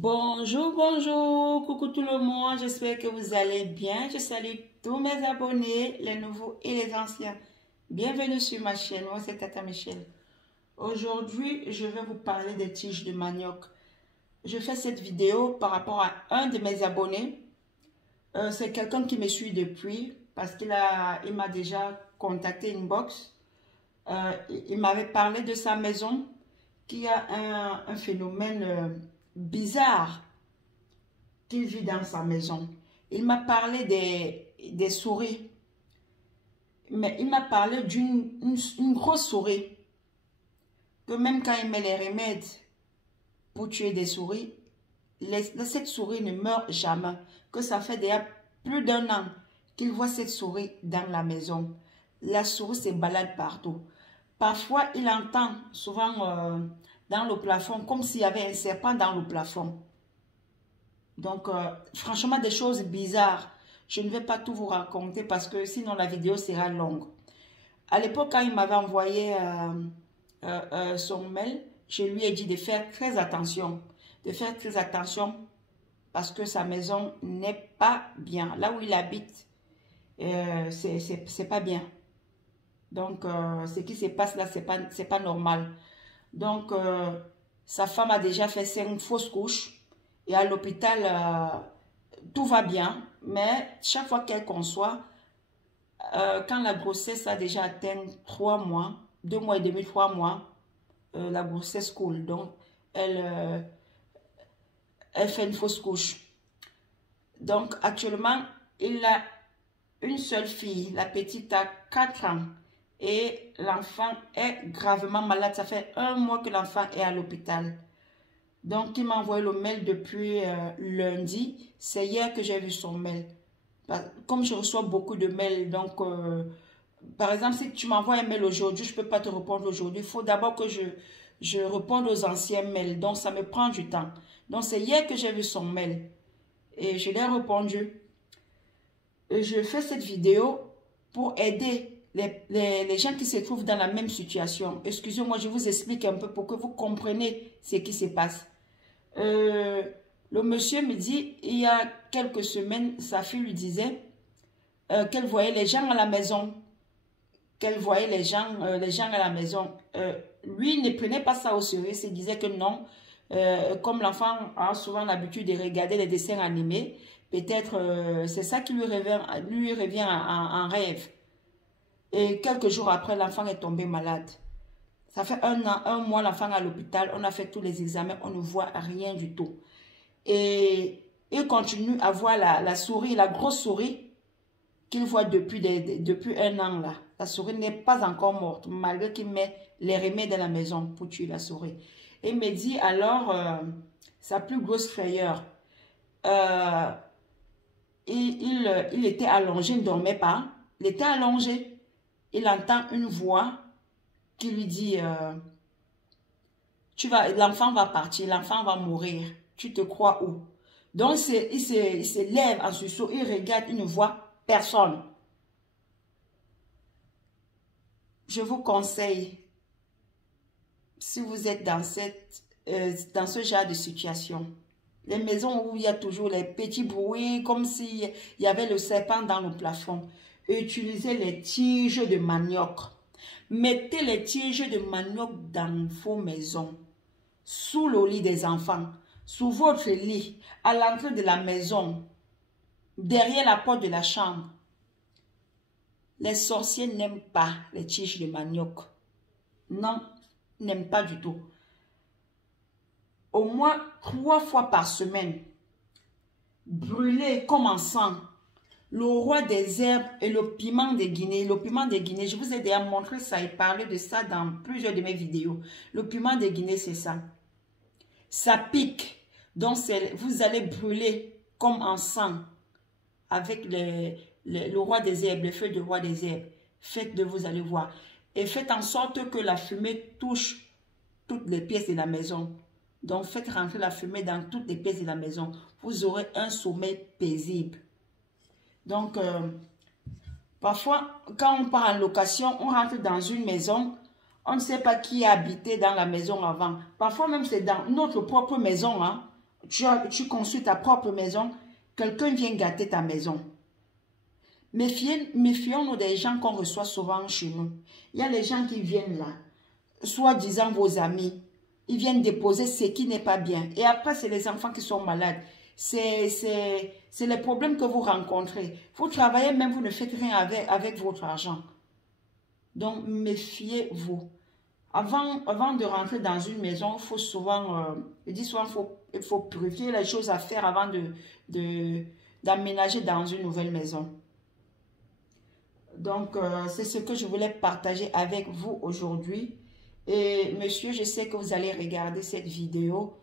Bonjour, bonjour, coucou tout le monde, j'espère que vous allez bien. Je salue tous mes abonnés, les nouveaux et les anciens. Bienvenue sur ma chaîne, moi c'est Tata Michel. Aujourd'hui, je vais vous parler des tiges de manioc. Je fais cette vidéo par rapport à un de mes abonnés. C'est quelqu'un qui me suit depuis parce il m'a déjà contacté inbox. Il m'avait parlé de sa maison qui a un phénomène bizarre qu'il vit dans sa maison. Il m'a parlé des souris, mais il m'a parlé d'une grosse souris, que même quand il met les remèdes pour tuer des souris, cette souris ne meurt jamais, que ça fait déjà plus d'un an qu'il voit cette souris dans la maison. La souris se balade partout. Parfois, il entend souvent dans le plafond, comme s'il y avait un serpent dans le plafond. Donc, franchement, des choses bizarres. Je ne vais pas tout vous raconter parce que sinon la vidéo sera longue. À l'époque, quand il m'avait envoyé son mail, je lui ai dit de faire très attention. De faire très attention parce que sa maison n'est pas bien. Là où il habite, c'est pas bien. Donc, ce qui se passe là, c'est pas normal. Donc, sa femme a déjà fait 5 fausses couches. Et à l'hôpital, tout va bien. Mais chaque fois qu'elle conçoit, quand la grossesse a déjà atteint 3 mois, 2 mois et demi, 3 mois, la grossesse coule. Donc, elle fait une fausse couche. Donc, actuellement, il a une seule fille. La petite a 4 ans. Et l'enfant est gravement malade. Ça fait 1 mois que l'enfant est à l'hôpital. Donc, il m'a envoyé le mail depuis lundi. C'est hier que j'ai vu son mail. Comme je reçois beaucoup de mails, donc, par exemple, si tu m'envoies un mail aujourd'hui, je ne peux pas te répondre aujourd'hui. Il faut d'abord que je réponde aux anciens mails. Donc, ça me prend du temps. Donc, c'est hier que j'ai vu son mail. Et je l'ai répondu. Et je fais cette vidéo pour aider les gens qui se trouvent dans la même situation. Excusez-moi, je vous explique un peu pour que vous compreniez ce qui se passe. Le monsieur me dit, il y a quelques semaines, sa fille lui disait qu'elle voyait les gens à la maison. Qu'elle voyait les gens à la maison. Lui ne prenait pas ça au sérieux. Il disait que non. Comme l'enfant a souvent l'habitude de regarder les dessins animés, peut-être c'est ça qui lui revient en rêve. Et quelques jours après, l'enfant est tombé malade. Ça fait 1 an, 1 mois, l'enfant est à l'hôpital. On a fait tous les examens, on ne voit rien du tout. Et il continue à voir la souris, la grosse souris qu'il voit depuis 1 an là. La souris n'est pas encore morte, malgré qu'il met les remèdes dans la maison pour tuer la souris. Et il me dit alors, sa plus grosse frayeur, il était allongé, il ne dormait pas. Il était allongé. Il entend une voix qui lui dit, l'enfant va partir, l'enfant va mourir. Tu te crois où? Donc, il se lève en sursaut, il regarde, il ne voit personne. Je vous conseille, si vous êtes dans ce genre de situation, les maisons où il y a toujours les petits bruits, comme s'il y avait le serpent dans le plafond, utilisez les tiges de manioc. Mettez les tiges de manioc dans vos maisons, sous le lit des enfants, sous votre lit, à l'entrée de la maison, derrière la porte de la chambre. Les sorciers n'aiment pas les tiges de manioc. Non, n'aiment pas du tout. Au moins 3 fois par semaine, brûlez comme en sang le roi des herbes et le piment de Guinée. Le piment de Guinée, je vous ai déjà montré ça et parlé de ça dans plusieurs de mes vidéos. Le piment de Guinée, c'est ça. Ça pique. Donc, vous allez brûler comme en sang avec le roi des herbes, les feuilles de roi des herbes. Faites-le, vous allez voir. Et faites en sorte que la fumée touche toutes les pièces de la maison. Donc, faites rentrer la fumée dans toutes les pièces de la maison. Vous aurez un sommeil paisible. Donc, parfois, quand on part en location, on rentre dans une maison, on ne sait pas qui a habité dans la maison avant. Parfois même, c'est dans notre propre maison. Hein. tu construis ta propre maison, quelqu'un vient gâter ta maison. Méfions-nous des gens qu'on reçoit souvent chez nous. Il y a les gens qui viennent là, soi-disant vos amis. Ils viennent déposer ce qui n'est pas bien. Et après, c'est les enfants qui sont malades. C'est les problèmes que vous rencontrez. Vous travaillez, même vous ne faites rien avec votre argent. Donc, méfiez-vous. Avant de rentrer dans une maison, il faut souvent, je dis souvent, il faut purifier les choses à faire avant d'aménager dans une nouvelle maison. Donc, c'est ce que je voulais partager avec vous aujourd'hui. Et monsieur, je sais que vous allez regarder cette vidéo.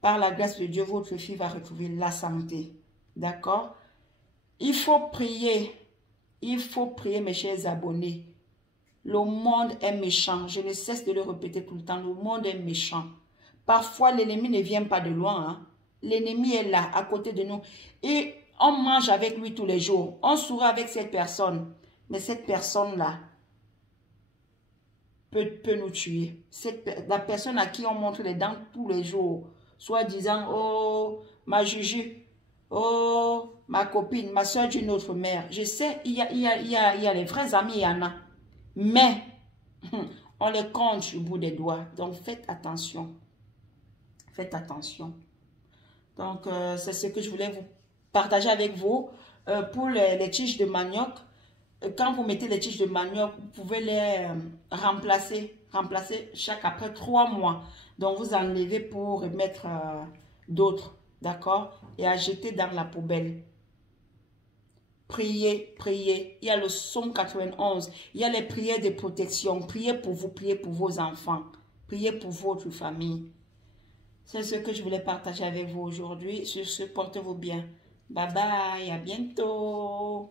Par la grâce de Dieu, votre fille va retrouver la santé. D'accord? Il faut prier. Il faut prier, mes chers abonnés. Le monde est méchant. Je ne cesse de le répéter tout le temps. Le monde est méchant. Parfois, l'ennemi ne vient pas de loin. Hein. L'ennemi est là, à côté de nous. Et on mange avec lui tous les jours. On sourit avec cette personne. Mais cette personne-là peut nous tuer. La personne à qui on montre les dents tous les jours, soit disant, oh, ma Juju, oh, ma copine, ma soeur d'une autre mère. Je sais, il y a les vrais amis, il y en a. Mais, on les compte au bout des doigts. Donc, faites attention. Faites attention. Donc, c'est ce que je voulais vous partager avec vous. Pour les tiges de manioc, quand vous mettez les tiges de manioc, vous pouvez les remplacer après 3 mois. Donc, vous enlevez pour mettre d'autres, d'accord? Et à jeter dans la poubelle. Priez, priez. Il y a le psaume 91. Il y a les prières de protection. Priez pour vous, priez pour vos enfants. Priez pour votre famille. C'est ce que je voulais partager avec vous aujourd'hui. Sur ce, portez-vous bien. Bye bye, à bientôt.